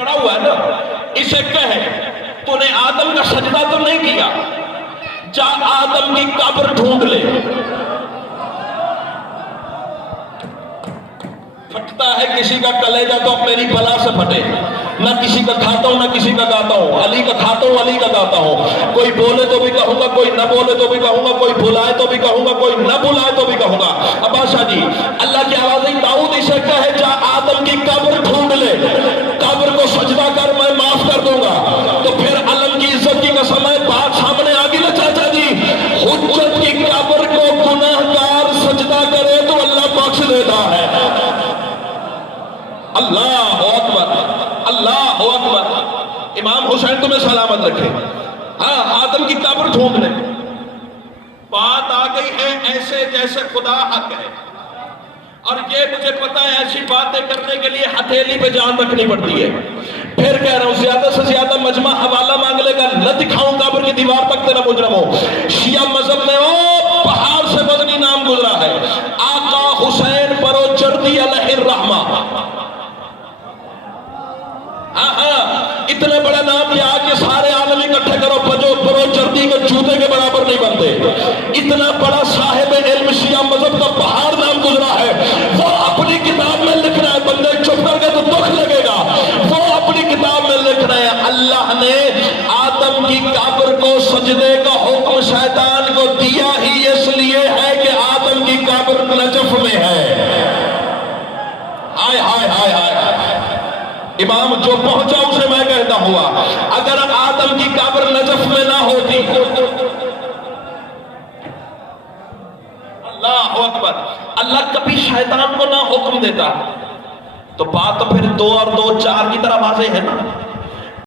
کھڑا ہوا ہے نا، اسے کہے تو نے آدم کا سجدہ تو نہیں کیا، جا آدم کی قبر ڈھونڈ لے۔ پھٹتا ہے کسی کا کلیجہ تو میری بلا سے پھٹے، نہ کسی کا کھاتا ہوں نہ کسی کا گاتا ہوں، علی کا کھاتا ہوں علی کا گاتا ہوں، کوئی بولے تو بھی کہوں گا، کوئی نہ بولے تو بھی کہوں گا، کوئی بلائے تو بھی کہوں گا، کوئی نہ بلائے تو بھی کہوں گا۔ عباسہ جی اللہ کی آواز ہے، داؤد اسے کہے جا آدم کی قبر ڈھونڈ لے، قبر کو سجدہ کر میں معاف کر دوں گا۔ تو پھر علم کی عزت کی قسم ہے، بات سامنے آگی نا چاچا جی، حجت کی قبر کو گناہگار سجدہ کرے تو اللہ بخش دیتا ہے۔ اللہ اکبر، اللہ اکبر۔ امام حسین تمہیں سلامت رکھے۔ ہاں آدم کی قبر ڈھونڈ لے، بات آ گئی ہے ایسے جیسے خدا حق ہے، اور یہ مجھے پتا ہے ایسی باتیں کرنے کے لیے ہتھیلی پہ جان رکھنی پڑتی ہے۔ پھر کہہ رہا ہوں زیادہ سے زیادہ مجمع حوالہ مانگ لے گا، نہ دکھاؤں قبر کی دیوار تک تیرا مجرم ہو۔ شیعہ مذہب میں پہاڑ سے وزنی نام گزرا ہے، آقا حسین بروجردی علیہ الرحمہ۔ اتنا بڑا نام کہ آج یہ سارے عالم اکٹھے کرو، بروجردی کے جوتے کے برابر نہیں بنتے۔ اتنا بڑا صاحب علم شیعہ مذہب کا پہاڑ نام گزرا ہے، وہ اپنی کتاب میں لکھ رہا ہے، بندے چپ کر کے تو دکھ لگے گا، وہ اپنی کتاب میں لکھ رہے ہیں اللہ نے آدم کی قبر کو سجدے کا حکم شیطان کو دیا ہی اس لیے ہے کہ آدم کی قبر نجف میں ہے۔ ہائے ہائے ہائے ہائے، امام جو پہنچا اسے میں کہتا ہوا، اگر آدم کی قبر نجف میں نہ ہوتی، اللہ اکبر، اللہ کبھی شیطان کو نہ حکم دیتا تو بات تو پھر 2 اور 2 4 کی طرح واضح ہے نا۔